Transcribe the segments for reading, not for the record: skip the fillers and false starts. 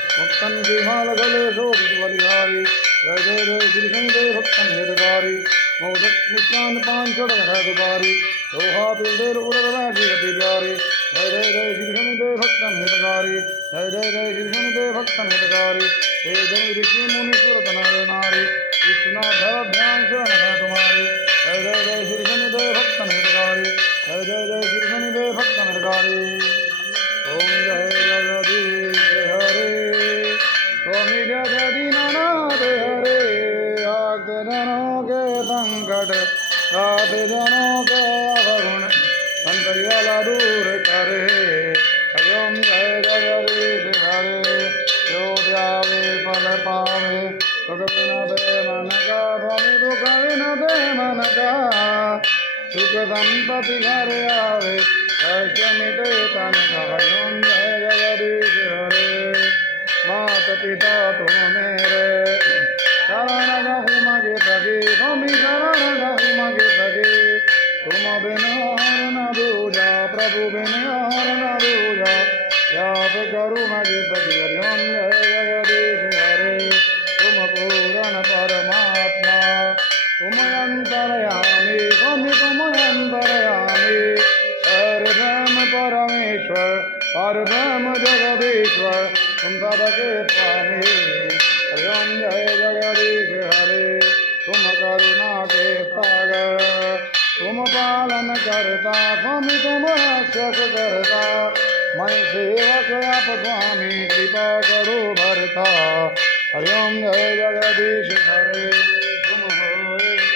भक्तन के माल गले शोभित बलिहारी जय जय जय श्री शनिदेव भक्तन हितकारी मोदक मिष्टान पांचड़ है दुबारी लोहा तिलदेर उरद वैसी अति प्यारी जय जय जय श्री शनिदेव भक्तन हितकारी जय जय जय श्री शनिदेव भक्तन हितकारी हे जन ऋषि मुनि सुरत नर नारी विश्वनाथ धर ध्यान शरण है तुम्हारी जय जय जय श्री शनिदेव भक्तन हितकारी जय जय जय श्री शनिदेव भक्तन हितकारी ओम जय जगदीश हरे स्वामी जगदीनाथ हरे आक्त जनों के संकट साथ जनों के अवगुण संकरियाला दूर करे ओम जय जगदीश हरे जो ध्यावे फल पावे सुख बिना दे मन का स्वामी दुख बिना दे मन का सुख संपत्ति घर आवे कष्ट मिटे तन का ओम जय जगदीश हरे मात पिता तुम मेरे शरण गहु मगे सगे स्वामी शरण गहु मगे सगे तुम बिन और न दूजा प्रभु बिन और न दूजा याप करु मगे सगे हरि ओम जय जगदीश हरे तुम पूर्ण परमात्मा तुम अंतरयामी स्वामी तुम अंतरयामी ब्रह्म परमेश्वर और ब्रह्म जगदीश्वर तुम सबके स्वामी हरि ओम जय जगदीश हरे तुम करुणा के सागर तुम पालन करता स्वामी तुम रक्षक करता मैं सेवक आप स्वामी कृपा करो भरता हरि ओम जय जगदीश हरे तुम हो एक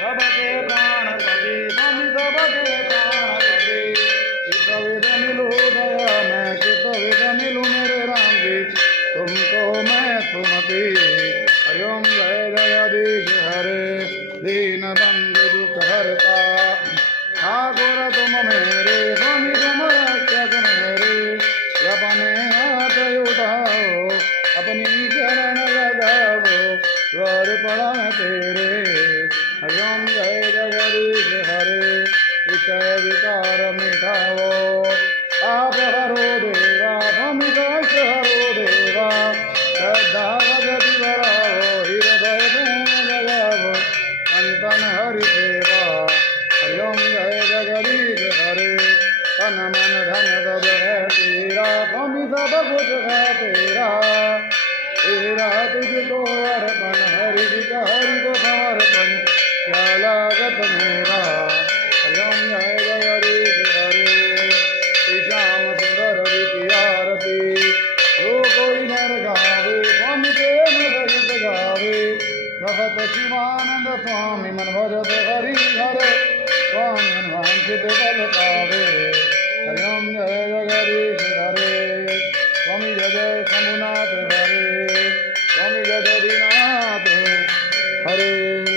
सबके प्राणपति स्वामी सबके प्राणपति किस विध मिलू दया मैं किस विध मिलू मेरे राम जी तुमको मैं सुमति हरि ओम जय जगदीश हरे दीन बंधु दुख हरता ठाकुर तुम मेरे स्वामी तुम रक्षक मेरे अपने हाथ उठाओ अपनी चरण लगाओ स्वर पड़ा तेरे हरि ओम जय जगदीश हरे विषय विकार मिटाओ आप हरो देवा स्वामी कष्ट हरो देवा श्रद्धा भगति बढ़ाओ हृदय प्रेम जगाओ संतन हरि सेवा हरि ओम जय जगदीश हरे तन मन धन सब है तेरा स्वामी सब कुछ है तेरा तेरा तुझको अर्पण हरि जी का हरि को समर्पण क्या लागत मेरा हरि ओम जय जगदीश हरे श्याम सुंदर की आरती जो कोई नर गावे स्वामी प्रेम सहित गावे भगत शिवानंद स्वामी मन भजत हरि हरे स्वामी अनुवांछित फल पावे हरि ओम जय जगदीश हरे स्वामी जय जय शंभुनाथ हरे स्वामी जय जय दीनाथ हरे।